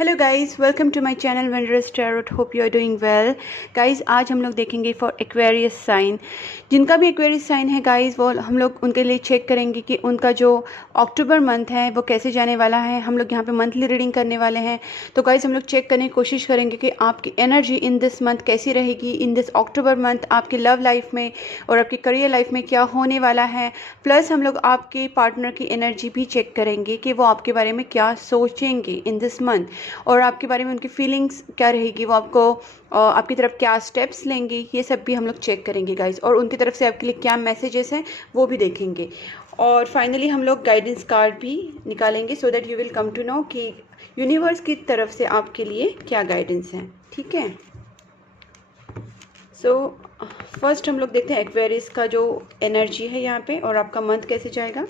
Hello guys, welcome to my channel Wondrous Tarot. Hope you are doing well. Guys, आज हम लोग देखेंगे for Aquarius sign. जिनका भी एक्वेरियस साइन है गाइस, वो हम लोग उनके लिए चेक करेंगे कि उनका जो अक्टूबर मंथ है वो कैसे जाने वाला है। हम लोग यहाँ पे मंथली रीडिंग करने वाले हैं। तो गाइस, हम लोग चेक करने की कोशिश करेंगे कि आपकी एनर्जी इन दिस मंथ कैसी रहेगी, इन दिस अक्टूबर मंथ आपकी लव लाइफ में और आपकी करियर लाइफ में क्या होने वाला है। प्लस हम लोग आपके पार्टनर की एनर्जी भी चेक करेंगे कि वो आपके बारे में क्या सोचेंगे इन दिस मंथ, और आपके बारे में उनकी फीलिंग्स क्या रहेगी, वो आपको आपकी तरफ क्या स्टेप्स लेंगे, ये सब भी हम लोग चेक करेंगे गाइस। और उनकी तरफ से आपके लिए क्या मैसेजेस हैं वो भी देखेंगे। और फाइनली हम लोग गाइडेंस कार्ड भी निकालेंगे so that you will come to know कि यूनिवर्स की तरफ से आपके लिए क्या गाइडेंस है। ठीक है, सो फर्स्ट हम लोग देखते हैं एक्वेरियस का जो एनर्जी है यहाँ पे और आपका मंथ कैसे जाएगा।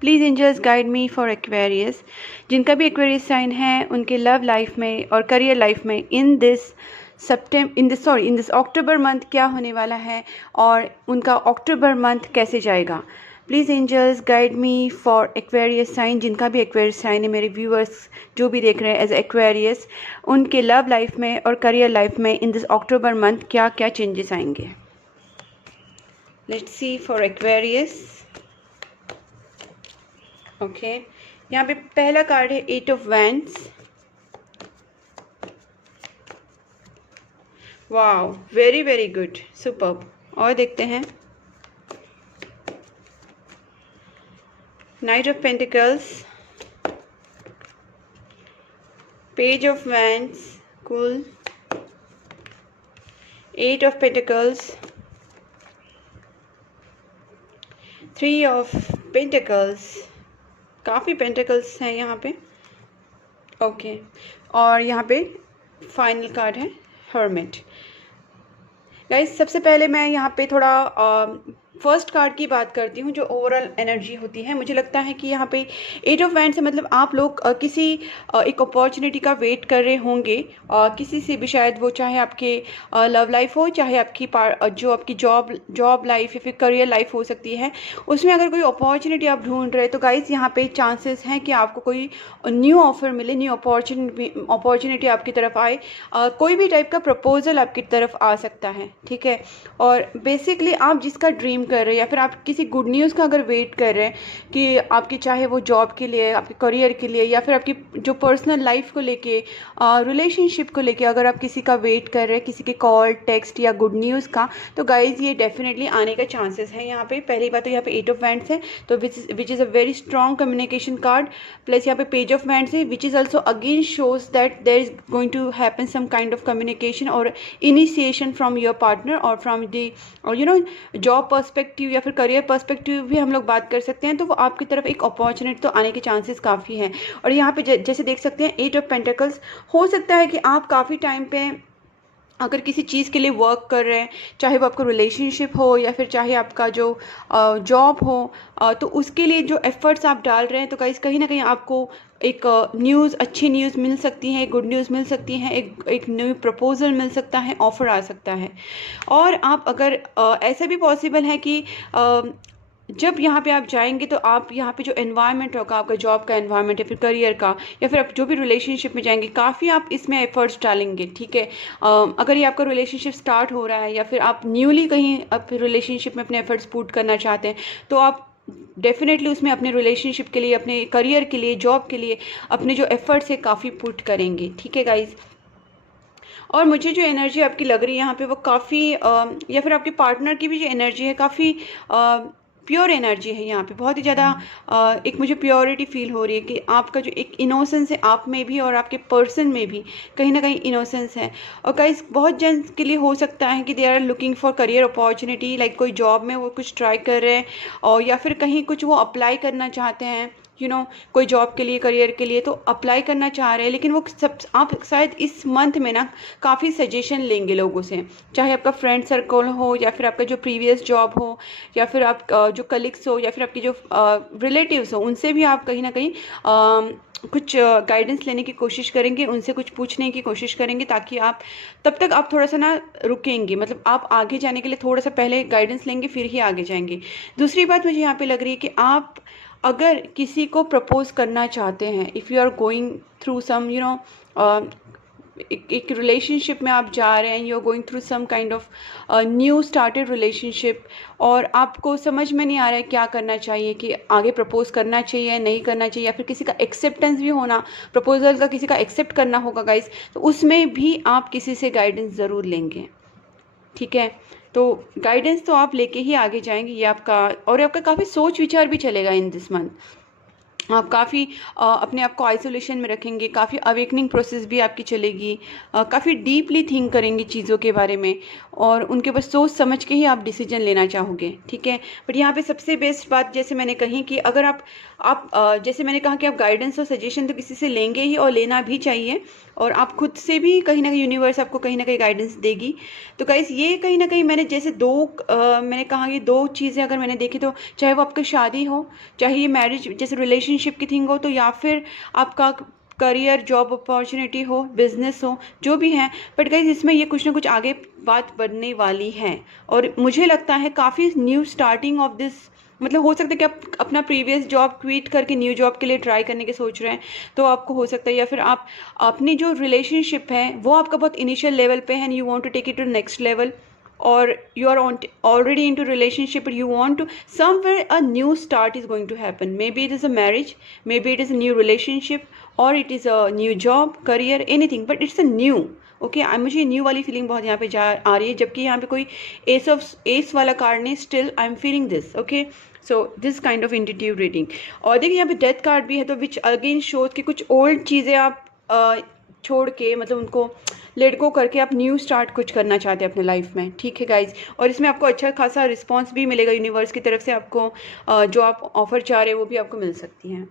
Please angels guide me for Aquarius. जिनका भी एक्वेरियस साइन है उनके लव लाइफ में और करियर लाइफ में इन दिस अक्टूबर मंथ क्या होने वाला है और उनका अक्टूबर मंथ कैसे जाएगा। Please angels guide me for Aquarius sign. जिनका भी एक्वेरियस साइन है, मेरे व्यूअर्स जो भी देख रहे हैं एज एक्वेरियस, उनके लव लाइफ में और करियर लाइफ में इन दिस अक्टूबर मंथ क्या क्या चेंजेस आएंगे। Let's see for Aquarius. Okay, यहाँ पे पहला कार्ड है 8 of wands. Wow, very very good, superb. और देखते हैं night of pentacles, page of wands, cool, 8 of pentacles, 3 of pentacles. काफ़ी पेंटिकल्स हैं यहाँ पे। ओके, और यहाँ पे फाइनल कार्ड है हर्मिट। गाइस, सबसे पहले मैं यहाँ पे थोड़ा फर्स्ट कार्ड की बात करती हूँ जो ओवरऑल एनर्जी होती है। मुझे लगता है कि यहाँ पे 8 ऑफ वैंड्स से मतलब आप लोग किसी एक अपॉर्चुनिटी का वेट कर रहे होंगे, किसी से भी, शायद वो चाहे आपके लव लाइफ हो, चाहे आपकी जो आपकी जॉब लाइफ या फिर करियर लाइफ हो सकती है, उसमें अगर कोई अपॉर्चुनिटी आप ढूंढ रहे हैं तो गाइस यहाँ पे चांसेस हैं कि आपको कोई न्यू ऑफर मिले, न्यू अपॉर्चुनिटी आपकी तरफ आए। कोई भी टाइप का प्रपोजल आपकी तरफ आ सकता है। ठीक है, और बेसिकली आप जिसका ड्रीम कर रहे हैं या फिर आप किसी गुड न्यूज़ का अगर वेट कर रहे हैं कि आपकी, चाहे वो जॉब के लिए, आपके करियर के लिए, या फिर आपकी जो पर्सनल लाइफ को लेके, रिलेशनशिप को लेके अगर आप किसी का वेट कर रहे हैं, किसी के कॉल, टेक्स्ट या गुड न्यूज़ का, तो गाइज ये डेफिनेटली आने का चांसेस है। यहाँ पे पहली बात तो यहाँ पे 8 ऑफ वैंड्स है, तो which is a very strong communication card. Plus यहाँ पे पेज ऑफ वैंड्स है, which is also again shows that there is going to happen some kind of communication और इनिशिएशन फ्रॉम योर पार्टनर और from the job perspective या फिर career perspective भी हम लोग बात कर सकते हैं। तो वो आपकी तरफ एक अपॉर्चुनिटी तो आने के चांसेस काफ़ी हैं। और यहाँ पे जैसे देख सकते हैं 8 ऑफ पेंटिकल्स, हो सकता है कि आप काफ़ी टाइम पे अगर किसी चीज़ के लिए वर्क कर रहे हैं, चाहे वो आपका रिलेशनशिप हो या फिर चाहे आपका जो जॉब हो, तो उसके लिए जो एफर्ट्स आप डाल रहे हैं, तो गाइस कहीं ना कहीं आपको एक न्यूज़, अच्छी न्यूज़ मिल सकती है, गुड न्यूज़ मिल सकती है, एक न्यू प्रपोजल मिल सकता है, ऑफ़र आ सकता है। और आप अगर ऐसा भी पॉसिबल है कि जब यहाँ पे आप जाएंगे तो आप यहाँ पे जो एनवायरनमेंट होगा, आपका जॉब का एनवायरनमेंट या फिर करियर का, या फिर आप जो भी रिलेशनशिप में जाएंगे, काफ़ी आप इसमें एफर्ट्स डालेंगे। ठीक है, अगर ये आपका रिलेशनशिप स्टार्ट हो रहा है या फिर आप न्यूली कहीं आप रिलेशनशिप में अपने एफर्ट्स पुट करना चाहते हैं, तो आप डेफिनेटली उसमें अपने रिलेशनशिप के लिए, अपने करियर के लिए, जॉब के लिए अपने जो एफर्ट्स है काफ़ी पुट करेंगे। ठीक है गाइज, और मुझे जो एनर्जी आपकी लग रही है यहाँ पे वो काफ़ी या फिर आपके पार्टनर की भी जो एनर्जी है काफ़ी प्योर एनर्जी है। यहाँ पे बहुत ही ज़्यादा एक मुझे प्योरिटी फील हो रही है कि आपका जो एक इनोसेंस है आप में भी और आपके पर्सन में भी कहीं ना कहीं इनोसेंस है। और गाइस, बहुत जन के लिए हो सकता है कि they are looking for career opportunity, like कोई जॉब में वो कुछ ट्राई कर रहे हैं और या फिर कहीं कुछ वो अप्लाई करना चाहते हैं, कोई जॉब के लिए, करियर के लिए तो अप्लाई करना चाह रहे हैं। लेकिन वो सब आप शायद इस मंथ में ना काफ़ी सजेशन लेंगे लोगों से, चाहे आपका फ्रेंड सर्कल हो या फिर आपका जो प्रीवियस जॉब हो या फिर आप जो कलीग्स हो या फिर आपकी जो रिलेटिव्स हो, उनसे भी आप कहीं ना कहीं कुछ गाइडेंस लेने की कोशिश करेंगे, उनसे कुछ पूछने की कोशिश करेंगे, ताकि आप तब तक आप थोड़ा सा ना रुकेंगे, मतलब आप आगे जाने के लिए थोड़ा सा पहले गाइडेंस लेंगे फिर ही आगे जाएंगे। दूसरी बात मुझे यहाँ पे लग रही है कि आप अगर किसी को प्रपोज करना चाहते हैं, if you are going through some एक रिलेशनशिप में आप जा रहे हैं, you are going through some kind of new started relationship, और आपको समझ में नहीं आ रहा है क्या करना चाहिए, कि आगे प्रपोज करना चाहिए या नहीं करना चाहिए, या फिर किसी का एक्सेप्टेंस भी होना, प्रपोजल का किसी का एक्सेप्ट करना होगा गाइस, तो उसमें भी आप किसी से गाइडेंस ज़रूर लेंगे, ठीक है। तो गाइडेंस तो आप लेके ही आगे जाएंगे, ये आपका, और आपका काफ़ी सोच विचार भी चलेगा इन दिस मंथ। आप काफ़ी अपने आप को आइसोलेशन में रखेंगे, काफ़ी अवेकनिंग प्रोसेस भी आपकी चलेगी, काफ़ी डीपली थिंक करेंगे चीज़ों के बारे में, और उनके ऊपर सोच समझ के ही आप डिसीजन लेना चाहोगे, ठीक है। बट यहाँ पे सबसे बेस्ट बात जैसे मैंने कही कि अगर आप जैसे मैंने कहा कि आप गाइडेंस और सजेशन तो किसी से लेंगे ही, और लेना भी चाहिए, और आप खुद से भी कहीं ना कहीं यूनिवर्स आपको कहीं ना कहीं गाइडेंस देगी। तो गाइस ये कहीं ना कहीं मैंने जैसे मैंने कहा कि 2 चीज़ें अगर मैंने देखी, तो चाहे वो आपकी शादी हो, चाहे ये मैरिज जैसे रिलेशनशिप की थिंग हो, तो या फिर आपका करियर, जॉब अपॉर्चुनिटी हो, बिजनेस हो, जो भी है। बट गाइज इसमें ये कुछ ना कुछ आगे बात बढ़ने वाली है, और मुझे लगता है काफ़ी न्यू स्टार्टिंग ऑफ दिस, मतलब हो सकता है कि आप अपना प्रीवियस जॉब क्विट करके न्यू जॉब के लिए ट्राई करने की सोच रहे हैं, तो आपको हो सकता है, या फिर आप अपनी जो रिलेशनशिप है वो आपका बहुत इनिशियल लेवल पे है, and you want to take it to next level, or you are already into relationship, but you want to somewhere a new start is going to happen. Maybe it is a marriage, maybe it is a new relationship, or it is a new job, career, anything, but it's a new, okay। मुझे new वाली feeling बहुत यहाँ पे आ रही है, जबकि यहाँ पे कोई एस वाला कार्ड नहीं, still I am feeling this, okay. So this kind of intuitive reading. और देखिए यहाँ पे डेथ कार्ड भी है, तो विच अगेन शोज कि कुछ ओल्ड चीज़ें आप छोड़ के, मतलब उनको लेट गो करके आप न्यू स्टार्ट कुछ करना चाहते हैं अपने लाइफ में, ठीक है गाइज। और इसमें आपको अच्छा खासा रिस्पांस भी मिलेगा यूनिवर्स की तरफ से, आपको जो आप ऑफर चाह रहे हैं वो भी आपको मिल सकती हैं।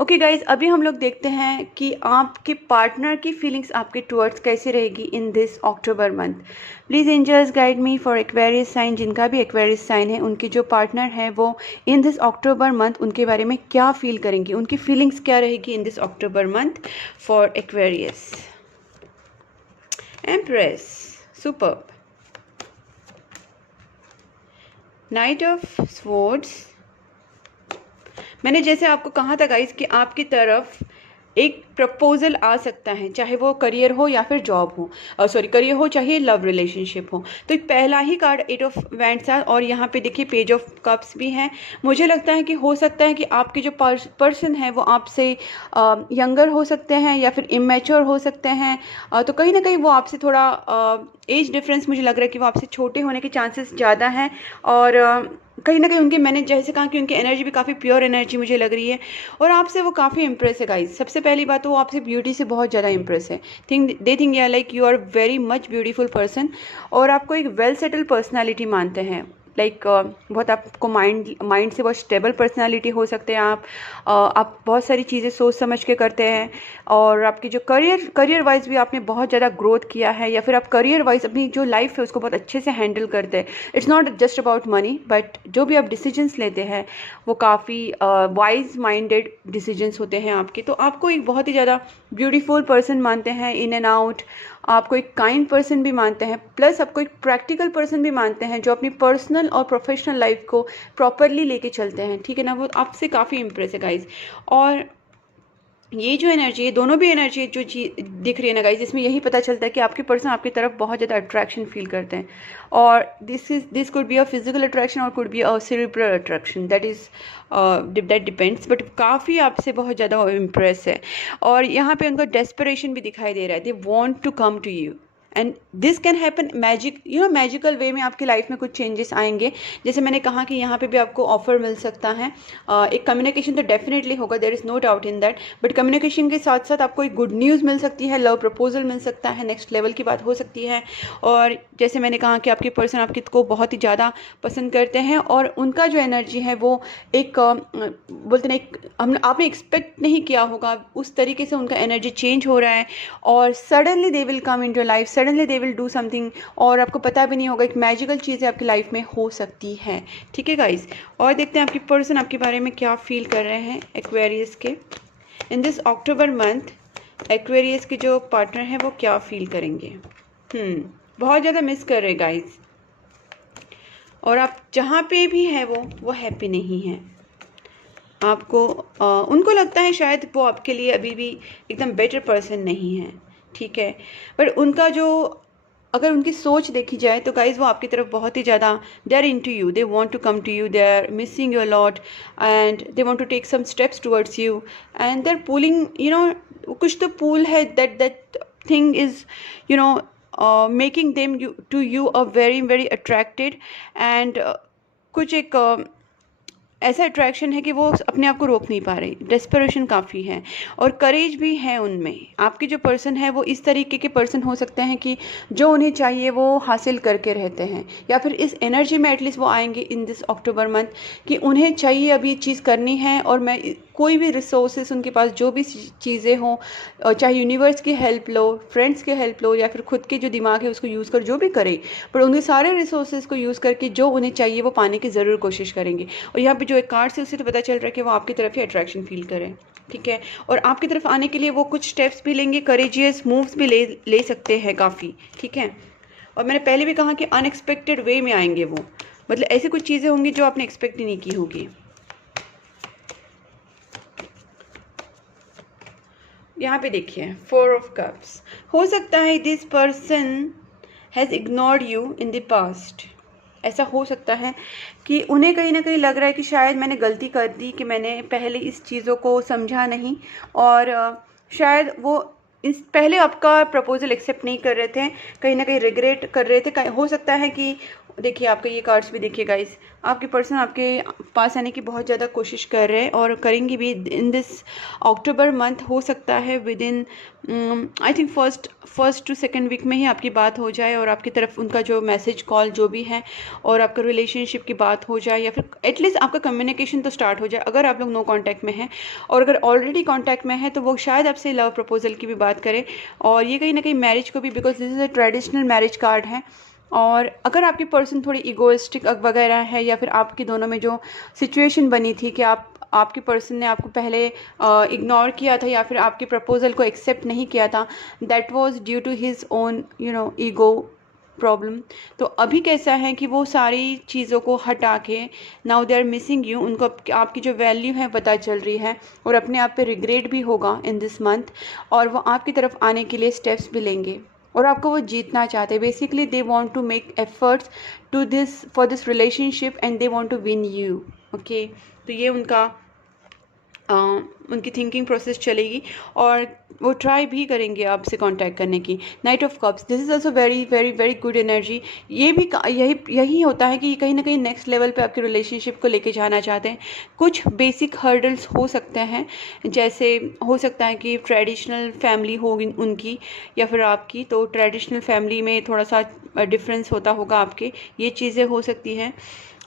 ओके गाइज, अभी हम लोग देखते हैं कि आपके पार्टनर की फीलिंग्स आपके टुवर्ड्स कैसी रहेगी in this October month. Please angels guide me for Aquarius sign, जिनका भी एक्वेरियस साइन है, उनके जो पार्टनर है वो इन दिस अक्टूबर मंथ उनके बारे में क्या फील करेंगे, उनकी फीलिंग्स क्या रहेगी in this October month for Aquarius. Empress, superb. Knight of Swords। मैंने जैसे आपको कहा था गाइस कि आपकी तरफ एक प्रपोजल आ सकता है, चाहे वो करियर हो या फिर जॉब हो, करियर हो चाहे लव रिलेशनशिप हो। तो पहला ही कार्ड 8 ऑफ वैंड्स है, और यहाँ पे देखिए पेज ऑफ कप्स भी हैं। मुझे लगता है कि हो सकता है कि आपके जो पर्सन है वो आपसे यंगर हो सकते हैं, या फिर इमेच्योर हो सकते हैं, तो कहीं ना कहीं वो आपसे थोड़ा एज डिफरेंस, मुझे लग रहा है कि वो आपसे छोटे होने के चांसेस ज़्यादा हैं। और कहीं ना कहीं उनके, मैंने जैसे कहा कि उनकी एनर्जी भी काफ़ी प्योर एनर्जी मुझे लग रही है, और आपसे वो काफ़ी इंप्रेस है गाइस। सबसे पहली बात तो वो आपसे ब्यूटी से बहुत ज़्यादा इंप्रेस है, दे थिंक या like you are very much beautiful person, और आपको एक वेल सेटल पर्सनैलिटी मानते हैं, लाइक बहुत आपको माइंड से बहुत स्टेबल पर्सनालिटी हो सकते हैं आप बहुत सारी चीज़ें सोच समझ के करते हैं, और आपकी जो करियर वाइज भी आपने बहुत ज़्यादा ग्रोथ किया है, या फिर आप करियर वाइज अपनी जो लाइफ है उसको बहुत अच्छे से हैंडल करते हैं। It's not just about money, but जो भी आप डिसीजंस लेते हैं वो काफ़ी वाइज माइंडेड डिसीजंस होते हैं आपके। तो आपको एक बहुत ही ज़्यादा ब्यूटीफुल पर्सन मानते हैं इन एंड आउट, आपको एक काइंड पर्सन भी मानते हैं, प्लस आपको एक प्रैक्टिकल पर्सन भी मानते हैं जो अपनी पर्सनल और प्रोफेशनल लाइफ को प्रॉपरली लेके चलते हैं, ठीक है ना। वो आपसे काफ़ी इंप्रेस है गाइज। और ये जो एनर्जी है, दोनों भी एनर्जी जो दिख रही है ना गाइज, इसमें यही पता चलता है कि आपके पर्सन आपकी तरफ बहुत ज़्यादा अट्रैक्शन फील करते हैं, और this could be a physical attraction और could be a cerebral attraction, that depends, but काफ़ी आपसे बहुत ज़्यादा इम्प्रेस है। और यहाँ पे उनका डेस्परेशन भी दिखाई दे रहा है, they want to come to you, and this can happen magical way में आपकी लाइफ में कुछ चेंजेस आएंगे। जैसे मैंने कहा कि यहाँ पे भी आपको ऑफर मिल सकता है, एक कम्युनिकेशन तो डेफिनेटली होगा, there is no doubt in that, but communication के साथ साथ आपको एक गुड न्यूज़ मिल सकती है, लव प्रपोजल मिल सकता है, नेक्स्ट लेवल की बात हो सकती है। और जैसे मैंने कहा कि आपके पर्सन आपके को बहुत ही ज़्यादा पसंद करते हैं, और उनका जो एनर्जी है वो एक बोलते ना, एक आपने एक्सपेक्ट नहीं किया होगा उस तरीके से उनका एनर्जी चेंज हो रहा है, और suddenly they will come in your life, suddenly they will do something, और आपको पता भी नहीं होगा, एक मैजिकल चीज़ आपकी लाइफ में हो सकती है, ठीक है गाइज। और देखते हैं आपकी पर्सन आपके बारे में क्या फील कर रहे हैं एक्वेरियस के। इन दिस अक्टूबर मंथ एक्वेरियस के जो पार्टनर हैं वो क्या फील करेंगे। बहुत ज़्यादा मिस कर रहे गाइस, और आप जहाँ पे भी हैं वो हैप्पी नहीं हैं। आपको उनको लगता है शायद वो आपके लिए अभी भी एकदम बेटर पर्सन नहीं है, ठीक है। पर उनका जो अगर उनकी सोच देखी जाए तो गाइज वो आपकी तरफ बहुत ही ज़्यादा they are into you you, they want to come to you, they are missing your lot and they want to take some steps towards you and they are pulling, you know, कुछ तो pull है that thing is, you know, making them to you a very very attracted and कुछ एक ऐसा attraction है कि वो अपने आप को रोक नहीं पा रहे। डेस्परेशन काफ़ी है और करेज भी है उनमें। आपके जो पर्सन है वो इस तरीके के पर्सन हो सकते हैं कि जो उन्हें चाहिए वो हासिल करके रहते हैं, या फिर इस एनर्जी में एटलीस्ट वो आएंगे इन दिस अक्टूबर मंथ कि उन्हें चाहिए अभी चीज़ करनी है और मैं कोई भी रिसोर्सेस उनके पास जो भी चीज़ें हों, चाहे यूनिवर्स की हेल्प लो, फ्रेंड्स की हेल्प लो, या फिर खुद के जो दिमाग है उसको यूज़ कर जो भी करें, पर उनके सारे रिसोर्सेज को यूज़ करके जो उन्हें चाहिए वो पाने की ज़रूर कोशिश करेंगे। और यहाँ पे जो एक कार्ड से उससे तो पता चल रहा है कि वो आपकी तरफ ही अट्रैक्शन फील करें, ठीक है। और आपकी तरफ आने के लिए वो कुछ स्टेप्स भी लेंगे, करेजियस मूव्स भी ले सकते हैं काफ़ी, ठीक है। और मैंने पहले भी कहा कि अनएक्सपेक्टेड वे में आएंगे वो, मतलब ऐसी कुछ चीज़ें होंगी जो आपने एक्सपेक्ट ही नहीं की होगी। यहाँ पे देखिए 4 ऑफ कप्स, हो सकता है this person has ignored you in the past. ऐसा हो सकता है कि उन्हें कहीं ना कहीं लग रहा है कि शायद मैंने गलती कर दी कि मैंने पहले इस चीज़ों को समझा नहीं, और शायद वो इस पहले आपका प्रपोजल एक्सेप्ट नहीं कर रहे थे, कहीं ना कहीं रिग्रेट कर रहे थे। हो सकता है कि देखिए आपका ये कार्ड्स भी देखिए गाइस, आपके पर्सन आपके पास आने की बहुत ज़्यादा कोशिश कर रहे हैं और करेंगे भी इन दिस अक्टूबर मंथ। हो सकता है within I think first to second week में ही आपकी बात हो जाए और आपकी तरफ उनका जो मैसेज कॉल जो भी है और आपका रिलेशनशिप की बात हो जाए, या फिर एटलीस्ट आपका कम्युनिकेशन तो स्टार्ट हो जाए अगर आप लोग नो कांटेक्ट में हैं। और अगर ऑलरेडी कांटेक्ट में है तो वो शायद आपसे लव प्रपोजल की भी बात करें, और ये कहीं ना कहीं मैरिज को भी, because this is a traditional marriage card है। और अगर आपकी पर्सन थोड़ी इगोइस्टिक वगैरह है, या फिर आपकी दोनों में जो सिचुएशन बनी थी कि आपके पर्सन ने आपको पहले इग्नोर किया था या फिर आपके प्रपोजल को एक्सेप्ट नहीं किया था, that was due to his own you know ego problem. तो अभी कैसा है कि वो सारी चीज़ों को हटा के now they are missing you, उनको आपकी जो वैल्यू है पता चल रही है और अपने आप पे रिग्रेट भी होगा इन दिस मंथ, और वो आपकी तरफ आने के लिए स्टेप्स भी लेंगे और आपको वो जीतना चाहते हैं। Basically they want to make efforts to this for this relationship and they want to win you, okay. तो ये उनकी थिंकिंग प्रोसेस चलेगी और वो ट्राई भी करेंगे आपसे कांटेक्ट करने की। Night of cups, this is also very very very good energy. ये भी यही होता है कि कहीं ना कहीं नेक्स्ट लेवल पे आपके रिलेशनशिप को लेके जाना चाहते हैं। कुछ बेसिक हर्डल्स हो सकते हैं, जैसे हो सकता है कि ट्रेडिशनल फैमिली होगी उनकी या फिर आपकी, तो ट्रेडिशनल फैमिली में थोड़ा सा डिफरेंस होता होगा आपके, ये चीज़ें हो सकती हैं।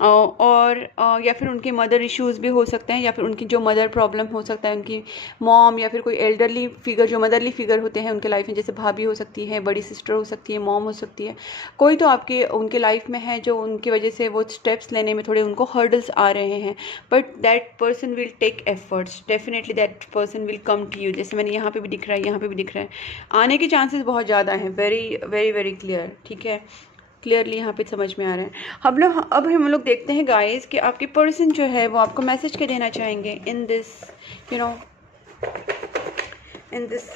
और या फिर उनके मदर इश्यूज़ भी हो सकते हैं, या फिर उनकी जो मदर प्रॉब्लम हो सकता है, उनकी मॉम या फिर कोई एल्डरली फिगर, जो मदरली फिगर होते हैं उनके लाइफ में, जैसे भाभी हो सकती है, बड़ी सिस्टर हो सकती है, मॉम हो सकती है, कोई तो आपके उनके लाइफ में है जो उनकी वजह से वो स्टेप्स लेने में थोड़े उनको हर्डल्स आ रहे हैं। But that person will take efforts, definitely that person will come to you. जैसे मैंने यहाँ पे भी दिख रहा है, यहाँ पे भी दिख रहा है, आने के चांसेस बहुत ज़्यादा हैं, वेरी वेरी वेरी क्लियर, ठीक है। क्लियरली यहाँ पे समझ में आ रहा है। अब हम लोग देखते हैं गाइस कि आपके पर्सन जो है वो आपको मैसेज क्या देना चाहेंगे in this you know in this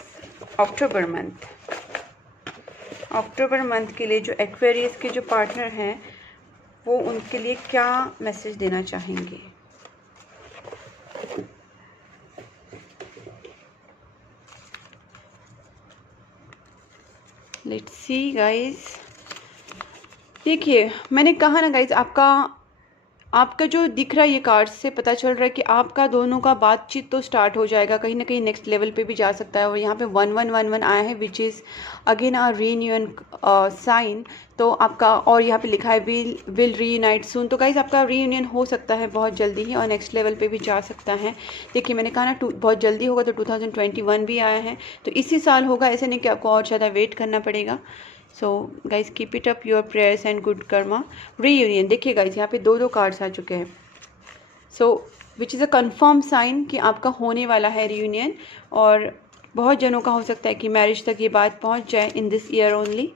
October month के लिए जो एक्वेरियस के जो पार्टनर हैं वो उनके लिए क्या मैसेज देना चाहेंगे। लेट्स सी गाइस, देखिए मैंने कहा ना गाइज, आपका जो दिख रहा है ये कार्ड से पता चल रहा है कि आपका दोनों का बातचीत तो स्टार्ट हो जाएगा, कहीं ना कहीं नेक्स्ट लेवल पे भी जा सकता है। और यहाँ पे 1111 आया है which is again a reunion sign, तो आपका, और यहाँ पे लिखा है विल रीयूनाइट सून, तो गाइज आपका रीयूनियन हो सकता है बहुत जल्दी ही और नेक्स्ट लेवल पे भी जा सकता है। देखिए मैंने कहा ना बहुत जल्दी होगा, तो 2021 भी आया है, तो इसी साल होगा, ऐसे नहीं कि आपको और ज़्यादा वेट करना पड़ेगा। So guys keep it up your prayers and good karma. Reunion, देखिए गाइज यहाँ पे दो कार्ड्स आ चुके हैं। So which is a confirm sign कि आपका होने वाला है रियूनियन, और बहुत जनों का हो सकता है कि मैरिज तक ये बात पहुंच जाए in this year only.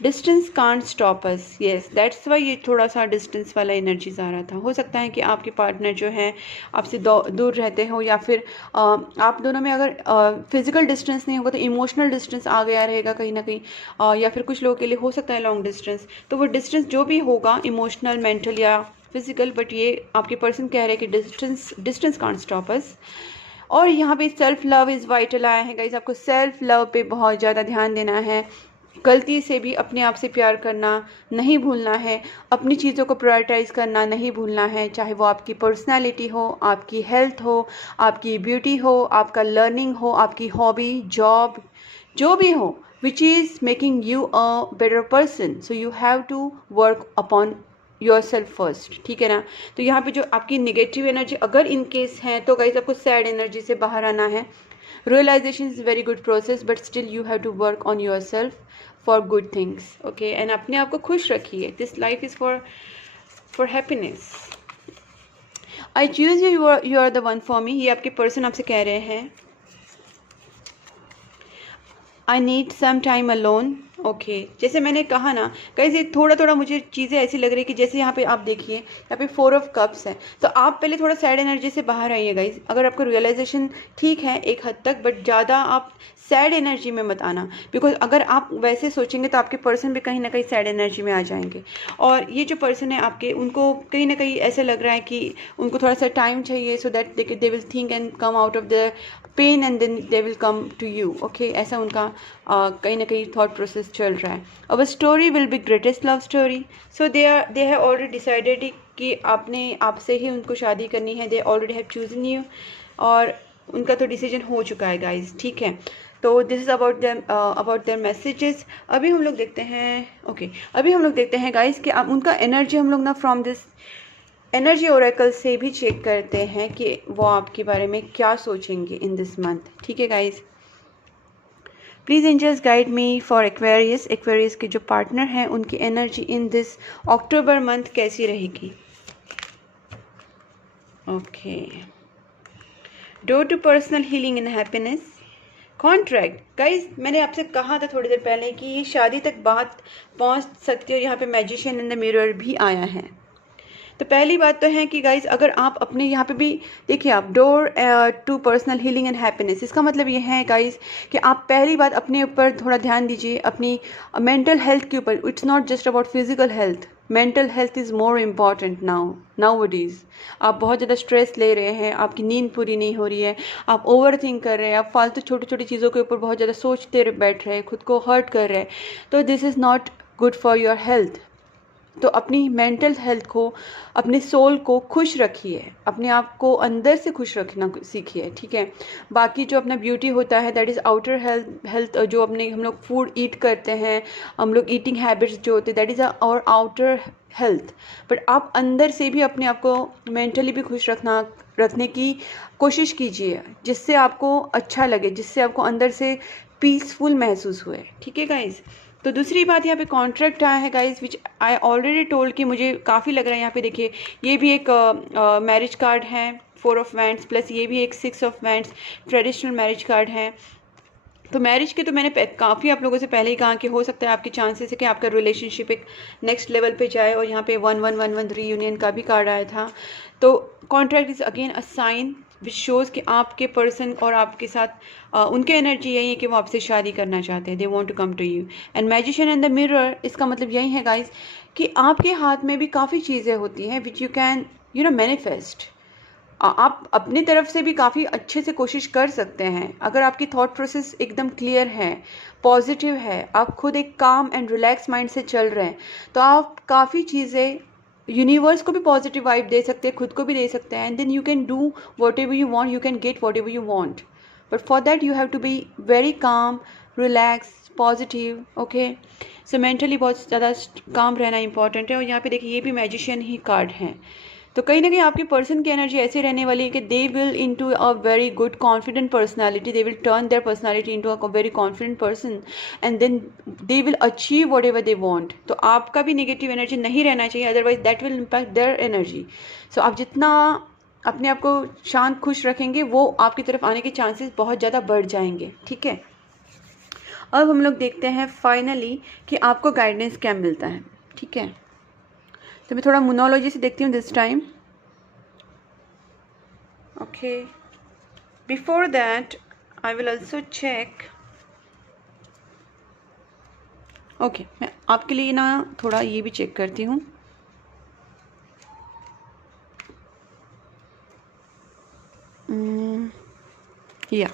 Distance can't stop us, yes that's why ये थोड़ा सा डिस्टेंस वाला एनर्जीज आ रहा था। हो सकता है कि आपके पार्टनर जो है आपसे दूर रहते हो, या फिर आप दोनों में अगर फिजिकल डिस्टेंस नहीं होगा तो इमोशनल डिस्टेंस आ गया रहेगा कहीं ना कहीं, या फिर कुछ लोगों के लिए हो सकता है लॉन्ग डिस्टेंस। तो वो डिस्टेंस जो भी होगा, इमोशनल, मेंटल या फिजिकल, बट ये आपके पर्सन कह रहे हैं कि डिस्टेंस कांट स्टॉप अस। और यहाँ पे सेल्फ लव इज़ वाइटल आया है गाइज, आपको सेल्फ लव पे बहुत ज़्यादा ध्यान देना है। गलती से भी अपने आप से प्यार करना नहीं भूलना है, अपनी चीज़ों को प्रायोरिटाइज़ करना नहीं भूलना है, चाहे वो आपकी पर्सनालिटी हो, आपकी हेल्थ हो, आपकी ब्यूटी हो, आपका लर्निंग हो, आपकी हॉबी, जॉब, जो भी हो, which is making you a better person, so you have to work upon yourself first, ठीक है ना। तो यहाँ पे जो आपकी निगेटिव एनर्जी अगर इन केस है तो गाइज आपको सैड एनर्जी से बाहर आना है। Realization is very good process, but still you have to work on yourself for good things, okay. And अपने आप को खुश रखिए, this life is for happiness. I choose you are the one for me, ये आपके person आपसे कह रहे हैं। I need some time alone, okay. जैसे मैंने कहा ना गाइस, ये थोड़ा थोड़ा मुझे चीज़ें ऐसी लग रही है कि जैसे यहाँ पे आप देखिए, यहाँ पे 4 ऑफ कप्स है, तो आप पहले थोड़ा सैड एनर्जी से बाहर आइए गाइस। अगर आपका रियलाइजेशन ठीक है एक हद तक, बट ज़्यादा आप सैड एनर्जी में मत आना, बिकॉज अगर आप वैसे सोचेंगे तो आपके पर्सन भी कहीं ना कहीं सैड एनर्जी में आ जाएंगे। और ये जो पर्सन है आपके, उनको कहीं ना कहीं ऐसा लग रहा है कि उनको थोड़ा सा टाइम चाहिए, so that they will think and come out of the pain and then they will come to you, okay. ऐसा उनका कहीं ना कहीं थॉट प्रोसेस चल रहा है। Our story will be greatest love story, so they have already decided कि आपसे ही उनको शादी करनी है, they already have chosen you, और उनका तो डिसीजन हो चुका है गाइज, ठीक है। तो this is about their messages. अभी हम लोग देखते हैं, ओके, अभी हम लोग देखते हैं गाइज कि आप उनका एनर्जी हम लोग ना फ्रॉम दिस एनर्जी ओरेकल से भी चेक करते हैं कि वो आपके बारे में क्या सोचेंगे इन दिस मंथ, ठीक है guys. Please angels guide me for Aquarius. Aquarius के जो पार्टनर हैं उनकी energy in this October month कैसी रहेगी, okay. Door to personal healing and happiness. Contract guys, मैंने आपसे कहा था थोड़ी देर पहले कि ये शादी तक बात पहुंच सकती है, और यहाँ पे मैजिशियन इन द मिरर भी आया है। तो पहली बात तो है कि गाइज अगर आप अपने यहाँ पे भी देखिए, आप door to personal healing and happiness, इसका मतलब ये है गाइज कि आप पहली बात अपने ऊपर थोड़ा ध्यान दीजिए, अपनी मेंटल हेल्थ के ऊपर। It's not just about physical health, mental health is more important nowadays. आप बहुत ज़्यादा स्ट्रेस ले रहे हैं, आपकी नींद पूरी नहीं हो रही है, आप ओवर थिंक कर रहे हैं, आप फालतू छोटी छोटी चीज़ों के ऊपर बहुत ज़्यादा सोचते बैठ रहे हैं, खुद को हर्ट कर रहे हैं, तो this is not good for your health. तो अपनी मेंटल हेल्थ को, अपने सोल को खुश रखिए, अपने आप को अंदर से खुश रखना सीखिए, ठीक है। बाकी जो अपना ब्यूटी होता है दैट इज़ आउटर हेल्थ, जो अपने हम लोग फूड ईट करते हैं, हम लोग ईटिंग हैबिट्स जो होते हैं that is our outer health. But आप अंदर से भी अपने आप को मेंटली भी खुश रखने की कोशिश कीजिए, जिससे आपको अच्छा लगे, जिससे आपको अंदर से पीसफुल महसूस हुए, ठीक है गाइज। तो दूसरी बात, यहाँ पे कॉन्ट्रैक्ट आया है guys, which I already told कि मुझे काफ़ी लग रहा है। यहाँ पे देखिए, ये भी एक मैरिज कार्ड है, 4 ऑफ वैंड्स, प्लस ये भी एक 6 of wands, traditional marriage card है। तो मैरिज के तो मैंने काफ़ी आप लोगों से पहले ही कहा कि हो सकता है आपके चांसेस है कि आपका रिलेशनशिप एक नेक्स्ट लेवल पे जाए, और यहाँ पे 1111 रीयूनियन का भी कार्ड आया था। तो contract is again a sign which shows कि आपके पर्सन और आपके साथ उनके एनर्जी यही है कि वो आपसे शादी करना चाहते हैं, they want to come to you. And magician in the mirror, इसका मतलब यही है गाइज कि आपके हाथ में भी काफ़ी चीज़ें होती हैं विच यू कैन मैनिफेस्ट। आप अपनी तरफ से भी काफ़ी अच्छे से कोशिश कर सकते हैं, अगर आपकी थॉट प्रोसेस एकदम क्लियर है, पॉजिटिव है, आप खुद एक काम एंड रिलैक्स माइंड से चल रहे हैं, तो आप काफ़ी चीज़ें यूनिवर्स को भी पॉजिटिव वाइब दे सकते हैं, खुद को भी दे सकते हैं, and then you can do whatever you want, you can get whatever you want. But for that you have to be very calm, relax, positive, okay. So mentally बहुत ज़्यादा काम रहना इंपॉर्टेंट है। और यहाँ पे देखिए, ये भी मैजिशियन ही कार्ड हैं। तो कहीं ना कहीं आपके पर्सन की एनर्जी ऐसे रहने वाली है कि they will into a very good confident personality, they will turn their personality into a very confident person, and then they will achieve whatever they want. तो आपका भी नेगेटिव एनर्जी नहीं रहना चाहिए, otherwise that will impact their energy. So आप जितना अपने आप को शांत खुश रखेंगे, वो आपकी तरफ आने के चांसेस बहुत ज़्यादा बढ़ जाएंगे। ठीक है, अब हम लोग देखते हैं फाइनली कि आपको गाइडेंस क्या मिलता है। ठीक है, तो मैं थोड़ा मोनोलॉजी से देखती हूँ this time. Okay, before that I will also check. Okay, मैं आपके लिए ना थोड़ा ये भी चेक करती हूँ। या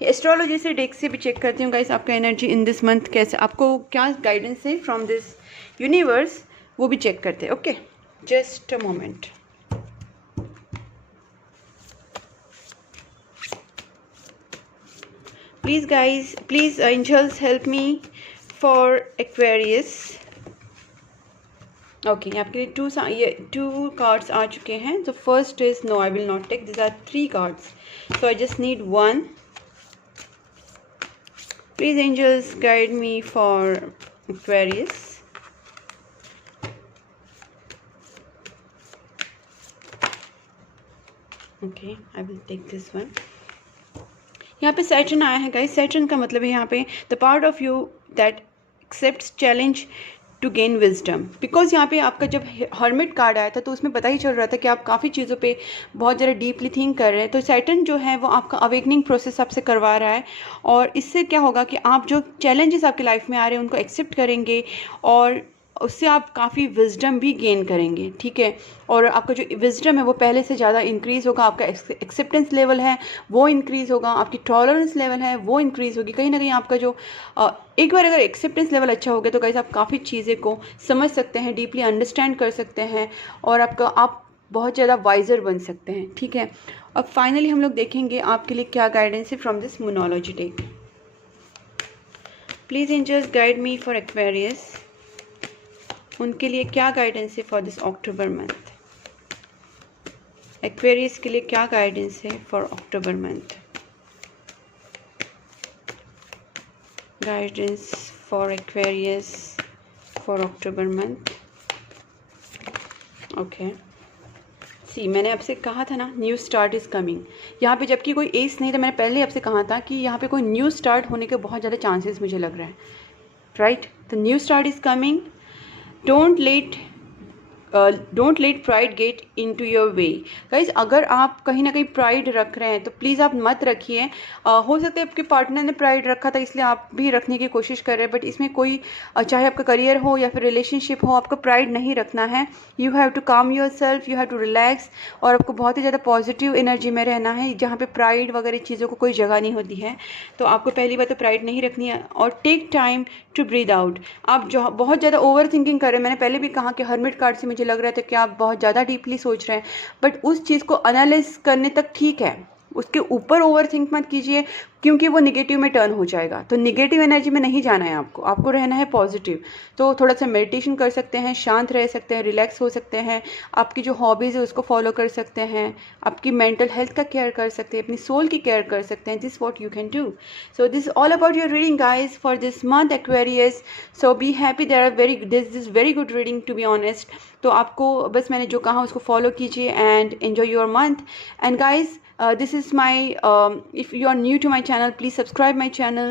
एस्ट्रोलॉजी से डेक से भी चेक करती हूँ गाइस, आपका एनर्जी इन दिस मंथ कैसे, आपको क्या गाइडेंस है फ्रॉम दिस यूनिवर्स, वो भी चेक करते हैं। Okay, just a moment. Please guys, please angels help me for Aquarius. Okay, आपके लिए ये टू कार्ड्स आ चुके हैं। तो first is no, I will not take, this are 3 cards, so I just need 1। Please angels guide me for Aquarius. Okay, I will take this one. यहाँ पे Saturn आया है गाइस। Saturn का मतलब है यहाँ पे the part of you that accepts challenge to gain wisdom, because यहाँ पे आपका जब हर्मिट कार्ड आया था तो उसमें पता ही चल रहा था कि आप काफ़ी चीज़ों पे बहुत ज़्यादा डीपली थिंक कर रहे हैं। तो सैटर्न जो है वो आपका अवेकनिंग प्रोसेस आपसे करवा रहा है, और इससे क्या होगा कि आप जो चैलेंजेस आपकी लाइफ में आ रहे हैं उनको एक्सेप्ट करेंगे, और उससे आप काफ़ी विजडम भी गेन करेंगे। ठीक है, और आपका जो विजडम है वो पहले से ज़्यादा इंक्रीज़ होगा, आपका एक्सेप्टेंस लेवल है वो इंक्रीज़ होगा, आपकी टॉलरेंस लेवल है वो इंक्रीज़ होगी। कहीं ना कहीं आपका जो एक बार अगर एक्सेप्टेंस लेवल अच्छा हो गया तो गाइस आप काफ़ी चीज़ें को समझ सकते हैं, डीपली अंडरस्टैंड कर सकते हैं, और आप बहुत ज़्यादा वाइजर बन सकते हैं। ठीक है, अब फाइनली हम लोग देखेंगे आपके लिए क्या गाइडेंस है from this monology deck. Please angels guide me for Aquarius, उनके लिए क्या गाइडेंस है for this October month. Aquarius के लिए क्या गाइडेंस है for October month. Guidance for Aquarius for October month. Okay, see मैंने आपसे कहा था ना न्यू स्टार्ट इज़ कमिंग। यहाँ पे जबकि कोई एस नहीं था, मैंने पहले आपसे कहा था कि यहाँ पे कोई न्यू स्टार्ट होने के बहुत ज़्यादा चांसेस मुझे लग रहा है, राइट। तो new start is coming. Don't let pride get into your way. Guys, अगर आप कहीं ना कहीं प्राइड रख रहे हैं तो प्लीज़ आप मत रखिए। हो सकता है आपके पार्टनर ने प्राइड रखा था इसलिए आप भी रखने की कोशिश कर रहे हैं, बट इसमें कोई चाहे आपका करियर हो या फिर रिलेशनशिप हो, आपको प्राइड नहीं रखना है। You have to calm yourself, you have to relax, और आपको बहुत ही ज़्यादा पॉजिटिव एनर्जी में रहना है जहाँ पे प्राइड वगैरह चीज़ों को कोई जगह नहीं होती है। तो आपको पहली बात तो प्राइड नहीं रखनी है, और take time to breathe out. आप जो बहुत ज़्यादा ओवर थिंकिंग कर रहे हैं, मैंने पहले भी कहा कि हर्मिट कार्ड से मुझे लग रहा था कि आप बहुत ज़्यादा डीपली सोच रहे हैं, बट उस चीज़ को एनालाइज करने तक ठीक है, उसके ऊपर ओवर थिंक मत कीजिए क्योंकि वो निगेटिव में टर्न हो जाएगा। तो निगेटिव एनर्जी में नहीं जाना है आपको रहना है पॉजिटिव। तो थोड़ा सा मेडिटेशन कर सकते हैं, शांत रह सकते हैं, रिलैक्स हो सकते हैं, आपकी जो हॉबीज़ है उसको फॉलो कर सकते हैं, आपकी मेंटल हेल्थ का केयर कर सकते हैं, अपनी सोल की केयर कर सकते हैं। This what you can do. So this all about your reading guys for this month Aquarius. So be happy, this is very good reading to be honest. तो आपको बस मैंने जो कहा उसको फॉलो कीजिए and enjoy your month. And guys, this is my if you are new to my channel, please subscribe my channel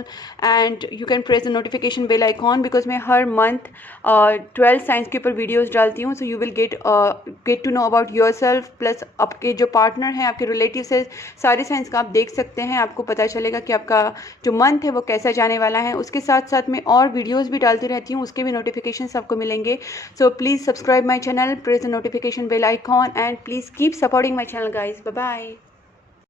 and you can press the notification bell icon, because मैं हर month 12 science के ऊपर videos डालती हूँ। so you will get to know about yourself, plus आपके जो partner हैं, आपके relatives है, सारे साइंस का आप देख सकते हैं। आपको पता चलेगा कि आपका जो मंथ है वो कैसा जाने वाला है। उसके साथ साथ मैं और वीडियोज़ भी डालती रहती हूँ, उसके भी नोटिफिकेशन आपको मिलेंगे। so please subscribe my channel, press the notification bell icon and please keep supporting my channel guys. Bye bye.